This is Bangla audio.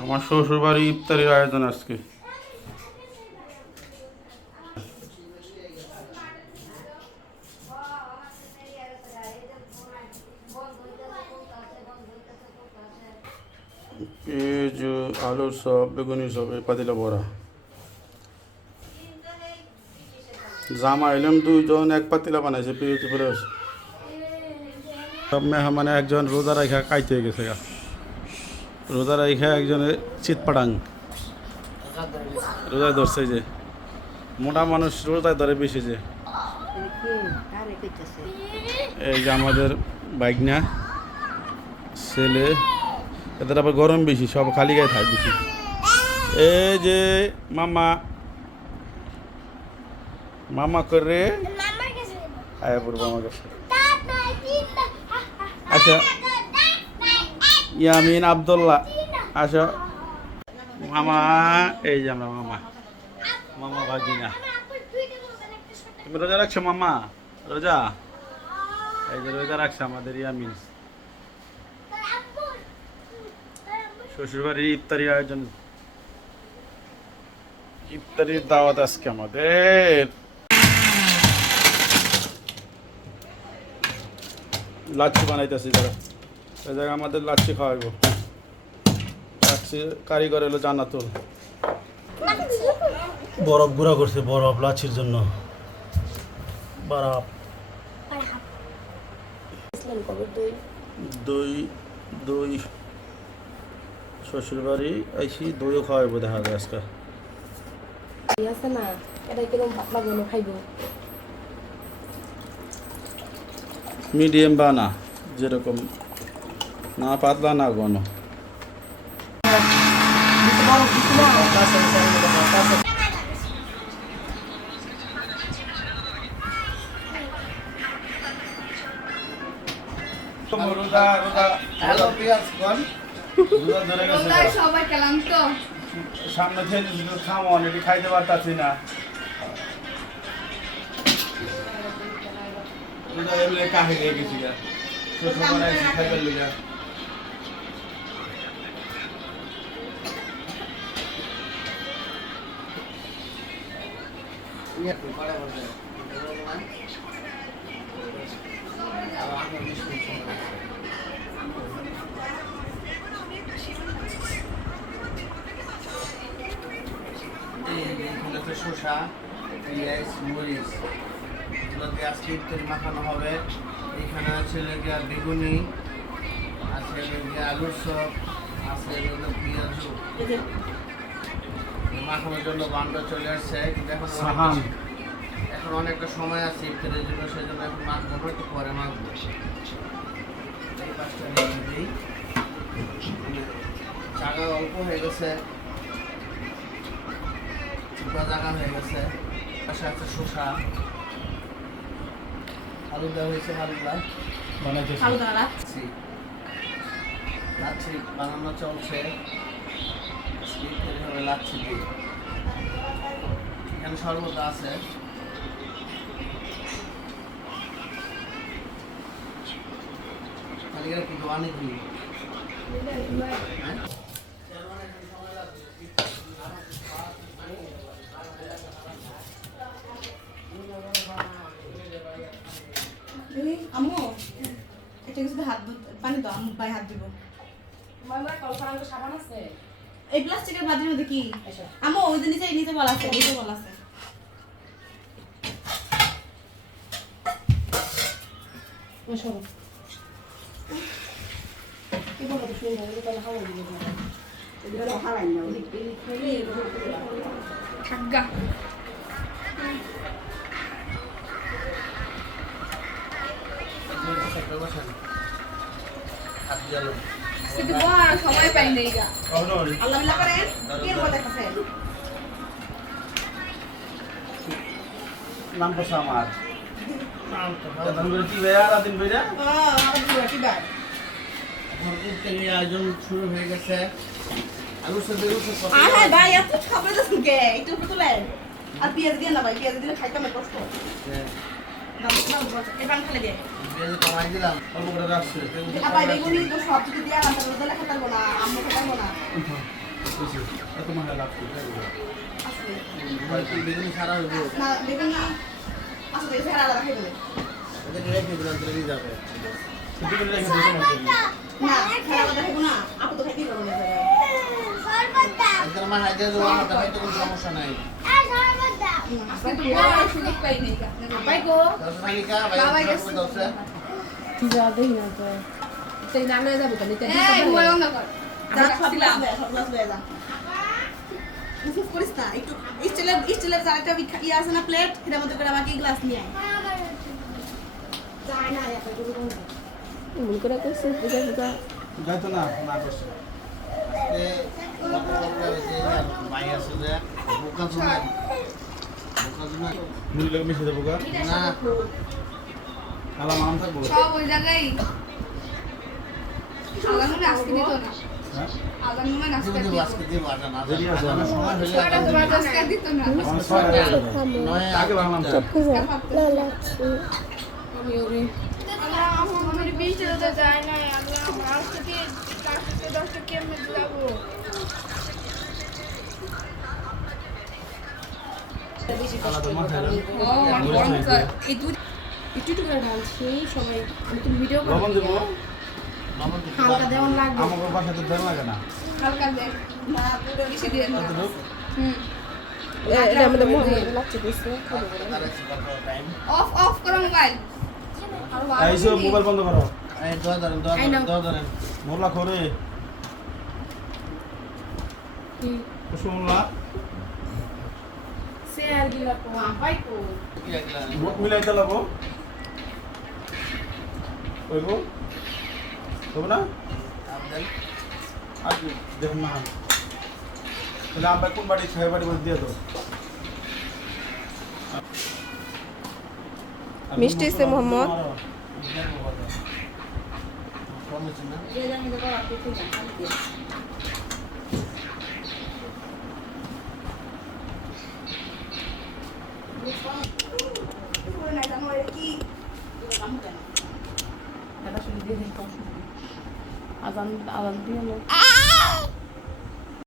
আমার শ্বশুর বাড়ি ইফতারির আয়োজন আজকে। পেঁয়াজ, আলুর চপ, বেগুনি চপ, এই পাতিলা বড়া। জামা এলাম দুইজন, এক পাতিলা বানাইছে পেঁয়াজ ফেলে। সব মেহমানে একজন রোজা রাখা কাইতে হয়ে গেছে গা। রোজা রাখা একজনের চিৎপাটাং রোজায় ধরছে, যে মোটা মানুষ রোজায় ধরে বেশি। যে এই যে আমাদের বাইকনা ছেলে, এদের আবার গরম বেশি, সব খালি গায়ে থাকে বেশি। এই যে মামা মামা করে আয়া পড়বো আমার কাছে। আচ্ছা ইয়ামিন আবদুল্লাহ আচ্ছা মামা, এই যে আমরা মামা মামা ভাগিনা। তুমি রোজা রাখছো মামা? রোজা, এই যে রোজা রাখছে আমাদের ইয়ামিন। শ্বশুরবাড়ির ইফতারি আয়োজন, ইফতারির দাওয়াত আজকে আমাদের। লাচ্ছি বানাইতেছি যারা, এই জায়গায় আমাদের লাচ্ছি খাওয়াইব। লাচ্ছি কারিগর হলো জান্নাতুল। বরফ গুঁড়া করছে, বরফ লাচ্ছির জন্য বরফ। দই দই শ্বশুর বাড়ি আইসি, দইও খাওয়াইব দেখা যায় আজকে। মিডিয়াম বানা, যেরকম না পাতলা না ঘন। সামনে থেকে খামো, অনেকে খাইতে পারতাছি না। কাহে গিয়ে গেছি গা, শ্বশুর বাড়ি খাইবার লিগা। শসা, পেঁয়াজ, মরিচ এগুলোকে আজকে ইফতারি মাখানো হবে। এখানে আছে লেগে বেগুনি, আছে লেগে আলুর চপ, আছে লেগে পেঁয়াজ। মাখানোর জন্য বান্ডা চলে আসছে, কিন্তু এখন অনেকটা সময় আছে ইফতারের জন্য, সেই জন্য এখন মাখবো না, একটু পরে মাখবো। এই পাঁচটা রেখে দিই, জায়গা অল্প হয়ে গেছে, জায়গা হয়ে গেছে। পাশে আছে শসা, আলু দেওয়া হয়েছে, লাচ্ছি বানানো চলছে। লাচ্ছি দিয়ে এখানে শরবত আছে। কি দোকানে কি আম্মু এটা কিছু হাত পানি দাও, আম্মু পায়ে হাত দিব। সাবান আছে এই প্লাস্টিকের বাটির মধ্যে কি আম্মু? ওই যে নিচে নিচে বলা আছে, নিচে বলা আছে। সময় পাই নেই গা, আল্লাহ মিলা করেন কি বলে কাছে নাম বসা আমার নাম করে কি ভাই আর দিন ভাইরা কি ভাই এখন ইফতারি আয়োজন শুরু হয়ে গেছে। আলু সবজি হ্যাঁ ভাই এত খাবার দাস কে একটু তুলেন, আর পেঁয়াজ দিয়ে না ভাই, পেঁয়াজ দিলে খাইতে আমার কষ্ট। এবার খালি দিয়ে পেঁয়াজ কমাই দিলাম, অল্প করে রাখছে। আবার বেগুনি তো সব কিছু দিয়ে আলাদা আলাদা খেতে পারবো না, আম্মু খেতে পারবো না। এত মজা লাগছে আছে বেগুনি সারা হইব না বেগুনি আচ্ছা দেখে আর আলাদা খাই দেবে ওদের রেখে দিলাম তুলে দিয়ে যাবে শুধু করে রেখে দিয়েছে নাকি? না খাই আলাদা খাইবো না আপু তো খাইতেই পারবো না একদম আমার হাইতে দেওয়া হাতে হয়তো কোনো সমস্যা নাই আজকে তো বড় সুযোগ পাই নাই ভাই গো দশ টাকা ভাই দশ দশে যা দেই না তো তাই না লয়ে যাবে তো নিতে এই মোবাইল বন্ধ কর যা সব গ্লাস লয়ে যা মুফ করিস না একটু স্টিলের যা একটা ইয়ে আছে না প্লেট এটার মধ্যে করে আমাকে গ্লাস নিয়ে আয় যায় না এত দূর মন করে কইছে পূজা পূজা যাইতো না না করছে ভাই আছে যে বোকা শুনে মুড়ি লাগে মিশে দেবো গা না কালা মান থাকবো সব ওই জায়গায় আলাদা মনে আজকে দিত না হ্যাঁ আলাদা মনে আজকে দিব দিত আজকে দিব আটা না দেরি আছে আমার। সময় হইলে ছয়টা তোমার আজকে দিত না আমার ছয় হয়ে যাবে। নয় আগে ভাঙলাম তো। আমি ওরে আমরা আমার বিশটা তো যায় না আমরা আমার থেকে 10টা কেমনে যাবো আলাদা মাথায় না। ও আমি বন্ধ এই দুই একটু একটু করে ঢালছি সবাই আমি তুমি ভিডিও করো লবণ দেবো লবণ দিতে হালকা দেওয়ান লাগবে আমাকে বাসাতে দেন লাগে না হালকা দেখ না পুরো বেশি দিয়ে না কতটুকু? হুম এটা আমাদের মনে লাগছে দিছে খাবো তার আছে কত টাইম অফ করো মোবাইল এই সব মোবাইল বন্ধ করো এই দোয়া ধরেন দোয়া ধরেন মোলা করে শুনলা শেয়ার গিলা কো ভাই কো কি একটা বুট মিলাইতে লাগবো কইব তবে না আমাদের আর কি দেখুন না তাহলে আমরা কোন বাড়ি ছয় বাড়ি বলে দিয়ে দাও মিষ্টি সে মোহাম্মদ কম হচ্ছে না যে জানি তো আপনি ঠিক আছে পুরো না জানো এটা কি কাম কেন এটা শুনে দিয়ে দিন কম আজান আজান দিও না